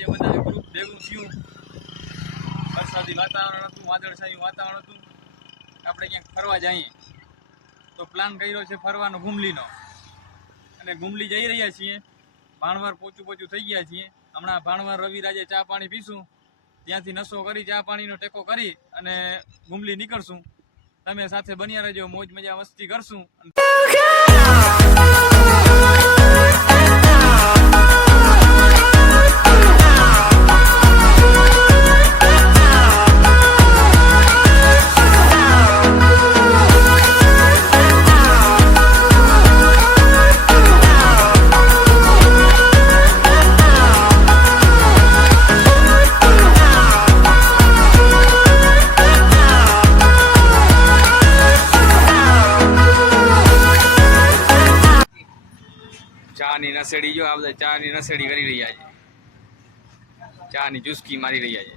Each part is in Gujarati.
આજે બધા ગ્રુપ ભેગું થયું, વરસાદી વાતાવરણ હતું, વાદળછાયું વાતાવરણ હતું, આપણે ક્યાંક ફરવા જઈએ તો પ્લાન કર્યો છે ફરવાનો ગુમલીનો, અને ગુમલી જઈ રહ્યા છીએ. ભાણવાર પોચું થઈ ગયા છીએ. હમણાં ભાણવાર રવિરાજે ચા પાણી પીશું, ત્યાંથી નશો કરી ચા પાણીનો ટેકો કરી અને ગુમલી નીકળશું. તમે સાથે બન્યા રહેજો, મોજ મજા મસ્તી કરશું. ચાની નસેડી જો આ બધા ચાની નસેડી કરી રહ્યા છે, ચાની ચુસ્કી મારી રહ્યા છે.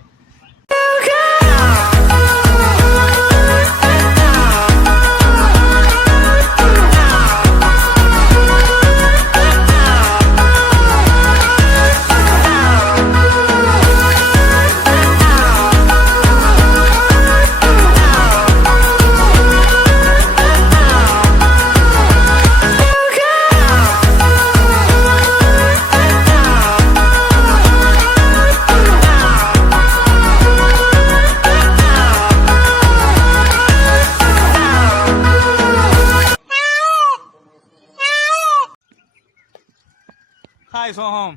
હાય સોહમ,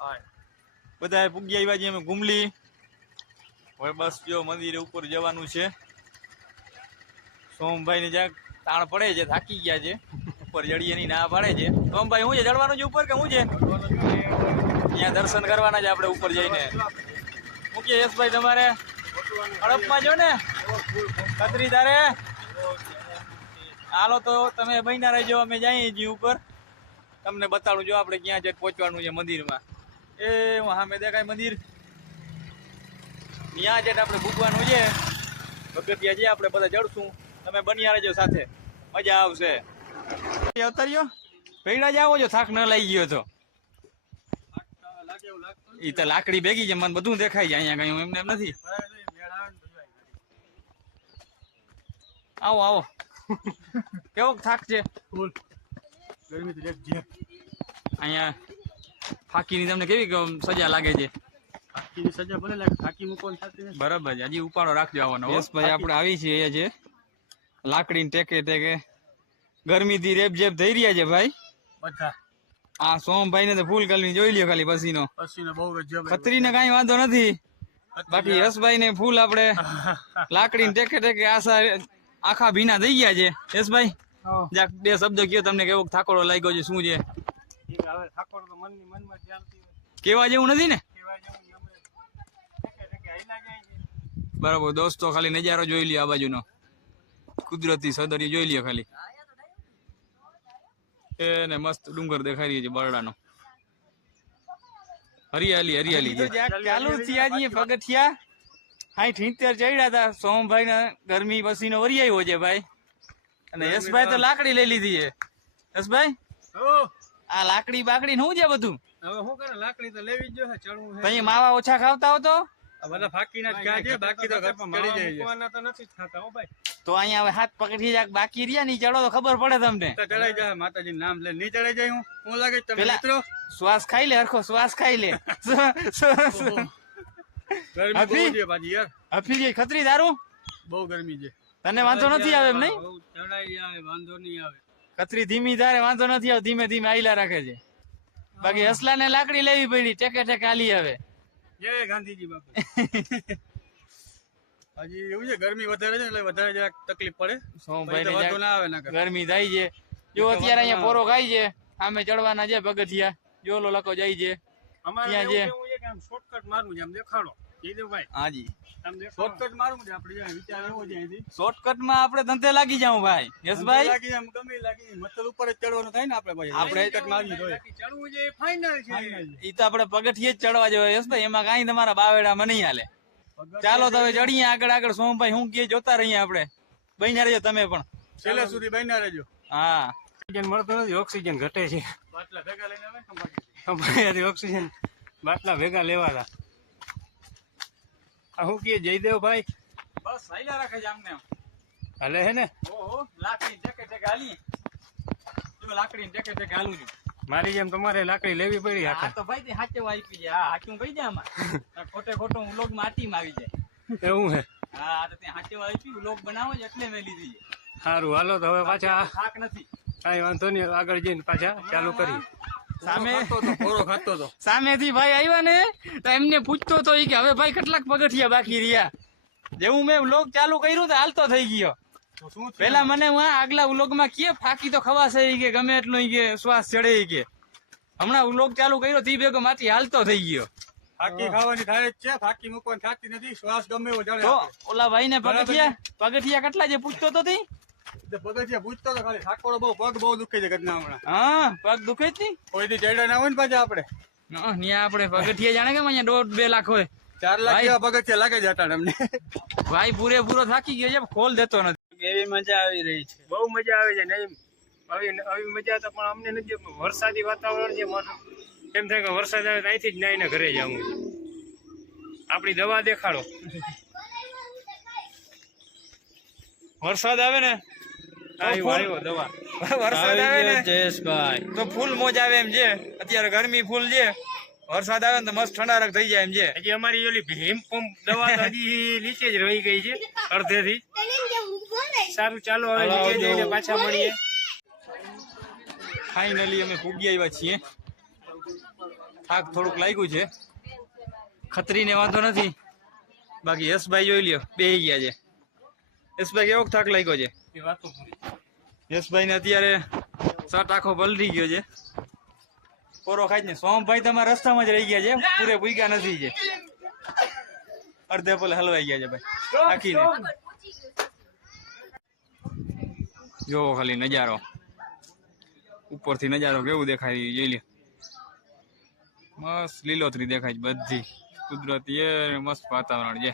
હાય બધા પૂગ્યા આવ્યા છીએ અમે ગુમલી. હવે બસ જો મંદિરે ઉપર જવાનું છે. સોમભાઈ ને જ્યાં તાણ પડે છે, થાકી ગયા છે, ઉપર જડીએ ની ના પાડે છે. સોમભાઈ શું છે, ચડવાનું છે ઉપર કે શું છે? અહીંયા દર્શન કરવાના છે આપણે ઉપર જઈને. શું કે યશભાઈ તમારે હડપમાં જો ને કતરી તારે હાલો તો તમે બન્યા રહેજો, અમે જઈએ છીએ ઉપર. તમને બતાડું જો આપણે ક્યાં જઈને પહોંચવાનું છે મંદિરમાં. એ સામે દેખાય મંદિર, ત્યાં જઈને આપણે ભૂગવાનું છે. પગથિયા છે, આપણે બધા ચડશું. તમે બન્યા રહેજો સાથે, મજા આવશે. અવતાર્યો પૈડા જ આવો છો, થાક ન લઈ ગયો તો. એ તો લાકડી ભેગી છે, મને બધું દેખાય છે અહીંયા કઈ એમને એમ નથી. આવો આવો. કેવો થાક છે? અહીંયા ફાકીની તમને કેવી સજા લાગે છે? સજા ભલે લાગે, ફાકી મૂકવાની થતી નથી. બરાબર છે, હજી ઉપાડો રાખજો આવવાનો. યશભાઈ આપણે આવી છીએ એ છે લાકડી ટેકે ટેકે, ગરમી થી રેપ જેપ થઈ રહ્યા છે ભાઈ બધા. આ સોમભાઈ ને તો ફૂલ કલની જોઈ લ્યો, ખાલી પસીનો બહુ ખતરી ને કઈ વાંધો નથી. બાકી યશભાઈ ને ફૂલ આપણે લાકડી ટેકે ટેકે આખા ભીના થઈ ગયા છે. યશભાઈ બે શબ્દ કયો, તમને કેવો થાકોડો લાગ્યો છે, શું છે? કેવા જેવું નથી ને? બરાબર દોસ્તો, ખાલી નજારો જોઈ લ્યો, આ બાજુનો કુદરતી સૌંદર્ય જોઈ લ્યો ખાલી. એને મસ્ત ડુંગર દેખાઈ રહ્યો છે, બરડાનો હરિયાલી હરિયાલી ચાલુ થયા છીએ પગથિયા. 60-70 ચડ્યા હતા. સોમભાઈ ને ગરમી પસીનો વરી આવ્યો છે ભાઈ, અને યશભાઈ તો લાકડી લઈ લીધી છે. યશભાઈ આ લાકડી બાકડી શું છે બધું? હવે શું કરે, લાકડી તો લેવી જ જોઈએ, ચડવું છે. તમે માવા ઓછા ખાવતા હો તો બધા ફાકીના જ ખાય છે, બાકી તો ઘરમાં ચડી જાય તો નથી ખાતા હો ભાઈ. તો અહીંયા હવે હાથ પકડી જાય, બાકી રહ્યા ની ચડો તો ખબર પડે તમને. ચડાઈ જાય, માતાજી નામ લે, નહીં ચડાઈ જાય હું લાગે તમે મિત્રો? શ્વાસ ખાઈ લે, હરખો શ્વાસ ખાઈ લે. ગરમી છે બાજી યાર, હફી ગઈ ખતરી દારૂ, બહુ ગરમી છે. તને વાંધો નથી આવે એમ? નહીં ચડાઈ આવે, વાંધો નહીં આવે. કતરી ધીમી ધારે વાંધો નથી આવે, ધીમે ધીમે આઈલા રાખે છે. બાકી હસલા ને લાકડી લેવી પડી, ટેકે ટેકે હાલી આવે. જય ગાંધીજી બાપુ. હજી એવું છે, ગરમી વધારે છે એટલે વધારે જરાક તકલીફ પડે. સોમભાઈ વાંધો ના આવે ના, ગરમી થાય છે. જો અત્યારે અહીંયા પોરો ખાઈ છે, આમે ચડવાના છે પગથિયા, જો લો લકો જાય છે ત્યાં છે. શોર્ટકટ મારવું છે, આમ દેખાડો હાજી. શોર્ટકટ મારું છે, આપણે વિચાર એવો છે અહીંથી શોર્ટકટ માં આપણે ધંધે લાગી જાવ ભાઈ. યશભાઈ લાગી જાવ, ગમે લાગી મતલબ ઉપર જ ચડવાનું થાય ને આપણે ભાઈ. આપણે ચડવું છે ફાઇનલ છે. ઈ તો આપણે પગથિયે જ ચડવા જોઈએ યશભાઈ, એમાં કાઈ તમારા બાવેડામાં નહીં હાલે. ચાલો તો હવે ચડીએ આગળ આગળ. સોમભાઈ હું કે જોતા રહીએ આપણે. બન્યા રહેજો તમે પણ, છેલ્લે સુધી બન્યા રહેજો. હા, ઓક્સિજન મળતો નથી, ઓક્સિજન ઘટે છે. બાટલા ભેગા લઈને આવે, ઓક્સિજન બાટલા ભેગા લેવાના. આ શું કહે જયદેવભાઈ? બસ હાલ્યા રાખે છે આમને હાલે હે ને? ઓહો લાકડી ટેકે ટેકે હાલી. જો લાકડી ટેકે ટેકે હાલું છું. મારી જેમ તમારે લાકડી લેવી પડી. આ તો ભાઈ હાચે વાઈપી જાય. હા હાચું કહી દે આમાં. ખોટે ખોટો વ્લોગ માટીમાં આવી જાય. એવું હે? હા આ તો ત્યાં હાચે વાઈપી વ્લોગ બનાવો છે એટલે મેં લીધી છે. સારું હાલો તો હવે પાછા થાક નથી. કાંઈ વાંધો નહીં, આગળ જઈને પાછા ચાલુ કરી. સામે સામેથી ભાઈ આવ્યા ને તો એમને પૂછતો તો કે હવે ભાઈ કેટલાક પગથિયા બાકી રહ્યા. જેવું મેં વ્લોગ ચાલુ કર્યું તો હાલતો થઈ ગયો. પેલા મને આગલા વ્લોગમાં કે ફાકી તો ખવાશે કે ગમે એટલું કે શ્વાસ ચડે કે હમણાં વ્લોગ ચાલુ કર્યો તી ભેગો માંથી હાલતો થઈ ગયો. ફાકી ખાવાની થાય જ છે, ફાકી મૂકવાની થતી નથી, શ્વાસ ગમે એવો ચડે. તો ઓલા ભાઈ ને પગથિયા કેટલા જે પૂછતો તો તી પગથિયા પૂછતો તો ખાલી ઠાકોરો પગ બહુ દુખે છે ઘરના હમણાં. હા પગ દુખે જ નહીં. કોઈથી ચડ્યા ના હોય ને પાછા આપણે ત્યાં આપણે પગથિયા જાણે કે અહીંયા 1.5-2 લાખ હોય. 4 લાખ જેવા પગથિયા લાગે છે અટાણે અમને. ભાઈ પૂરેપૂરો થાકી ગયો છે, ખોલ દેતો નથી. એવી મજા આવી રહી છે, બહુ મજા આવે છે. નહીં આવી મજા તો પણ અમને નથી. વરસાદી વાતાવરણ છે, એમ થાય કે વરસાદ આવે તો અહીંથી જ નાઈને ઘરે જવું. આપણી દવા દેખાડો. વરસાદ આવે ને આવ્યો દવા. વરસાદ આવે ને જયેશભાઈ તો ફૂલ મોજ આવે એમ છે. અત્યારે ગરમી ફૂલ છે, વરસાદ આવે ને તો મસ્ત ઠંડારક થઈ જાય એમ છે. હજી અમારી ઓલી ભીમ પંપ દવા તો હજી નીચે જ રહી ગઈ છે અડધેથી. સારું ચાલો હવે નીચે જઈને પાછા મળીએ. ફાઇનલી અમે પૂગી આવ્યા છીએ. થાક થોડુંક લાગ્યું છે, ખતરીને વાંધો નથી. બાકી યશભાઈ જોઈ લ્યો બેહી ગયા છે. યશભાઈ કેવો થાક લાગ્યો છે? એ વાતો પૂરી. યશભાઈ ને અત્યારે શર્ટ આખો પલટી ગયો છે. પોરો ખાઈ ને સોમભાઈ તમારા રસ્તામાં જ રહી ગયા છે, પૂરે પૂગ્યા નથી છે. અડધે પલે હલવાઈ ગયા છે ભાઈ આખીને. જોવો ખાલી નજારો, ઉપરથી નજારો કેવું દેખાય જોઈ લે. મસ્ત લીલોતરી દેખાય છે બધી કુદરતી એ મસ્ત વાતાવરણ છે.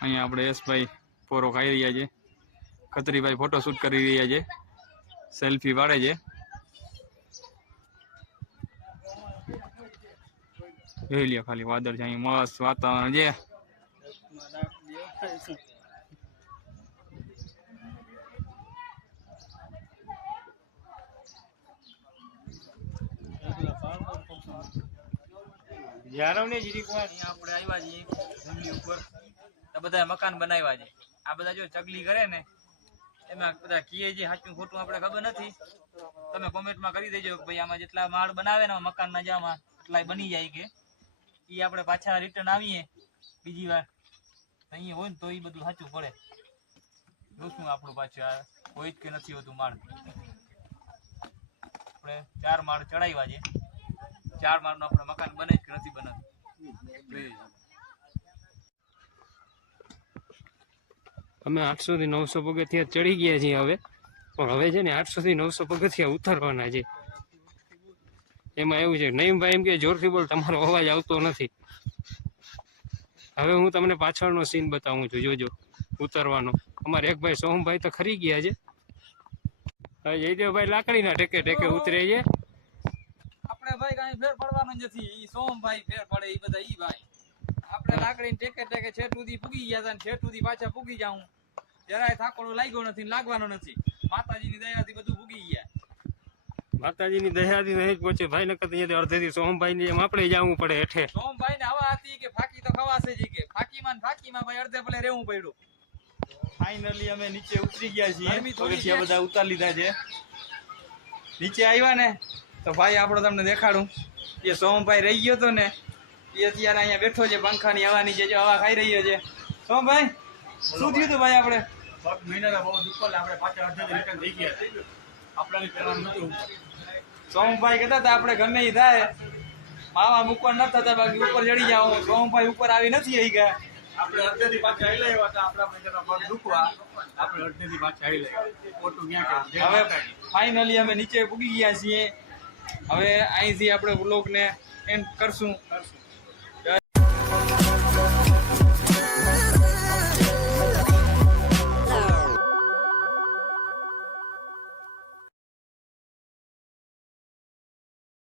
અહીંયા આપણે યશભાઈ પોરો ખાઈ રહ્યા છે, ખત્રીભાઈ ફોટો શૂટ કરી રહ્યા છે, સેલ્ફી પાડે છે. જોઈ લ્યો ખાલી વાદળ છે, અહીંયા મસ્ત વાતાવરણ છે. યારવને જીરી આપણે આવ્યા છીએ ભૂમિ ઉપર તો બધા મકાન બનાવ્યા છે. આ બધા જો ચગલી કરે ને એમાં બધા કીએ છે સાચું ખોટું આપણે ખબર નથી. તમે કોમેન્ટમાં કરી દેજો કે ભાઈ આમાં જેટલા માળ બનાવે ને મકાનના જામાં એટલા બની જાય કે એ આપણે પાછા રિટર્ન આવીએ બીજી વાર અહીંયા હોય ને તો એ બધું સાચું પડે. જોશું આપણું પાછું આ હોય જ કે નથી હોતું માળ. આપણે 4 માળ ચડાવ્યા છે, 4 માળનું આપણે મકાન બને કે નથી બનાવતું. અમે 800 થી 900 પગથિયા ચડી ગયા છીએ હવે. પણ હવે છે ને 800 થી 900 પગથિયા ઉતરવાના છે. એમાં એવું છે નઈમભાઈ એમ કે જોરથી બોલ, તમારો અવાજ આવતો નથી. હવે હું તમને પાછળનો સીન બતાવું છું, જોજો ઉતરવાનો. અમારે એક ભાઈ સોમભાઈ તો ખરી ગયા છે. હવે જયદેવભાઈ લાકડીના ટેકે ટેકે ઉતરે છે. આપણે ભાઈ કઈ ફેર પડવાનો નથી. ઈ સોમભાઈ ફેર પડે, ઈ બધા ઈ ભાઈ. આપણે લાકડીને ટેકે ટેકે છેટ સુધી પૂગી ગયા હતા, છેટ સુધી પાછા પૂગી જાઉં. જરાય થાકોડો લાગ્યો નથી, લાગવાનો નથી. માતાજીની દયાથી બધું પૂગી ગયા. માતાજીની દયાથી નહીં પહોંચે ભાઈ, નકર અહીંયાથી અડધેથી સોમભાઈ ની એમ આપણે જવું પડે હેઠે. સોમભાઈ ને હવા હતી કે ફાકી તો ખવાશે જ કે ફાકીમાં ભાઈ અડધે ભલે રહેવું પડ્યું. ફાઇનલી અમે નીચે ઉતરી ગયા છીએ. પગથિયા બધા ઉતારી લીધા છે. નીચે આવ્યા ને તો ભાઈ આપણો તમને દેખાડું. એ સોમભાઈ રહી ગયો તો ને એ અત્યારે અહીંયા બેઠો છે, પંખાની હવા નીચે જો હવા ખાઈ રહ્યો છે. સોમભાઈ શું થયું હતું ભાઈ? આપણે પગ મહિના બહુ દુખો, આપણે પાછા અડધેથી રિટર્ન થઈ ગયા. આપણે કરવાનું નતું. સોમભાઈ કહેતા હતા આપણે ગમે એ થાય માવા મૂકવા ન થતા, બાકી ઉપર ચડી જાઓ. સોમભાઈ ઉપર આવી નથી આવી ગયા. આપણે અડધેથી પાછા આવી લેવા હતા. આપણે પગ દુખવા આપણે અડધેથી પાછા આવી લેવા. ખોટું ક્યાં કે હવે ફાઇનલી અમે નીચે પૂગી ગયા છીએ. હવે અહીંથી આપણે વ્લોગને એન્ડ કરશું.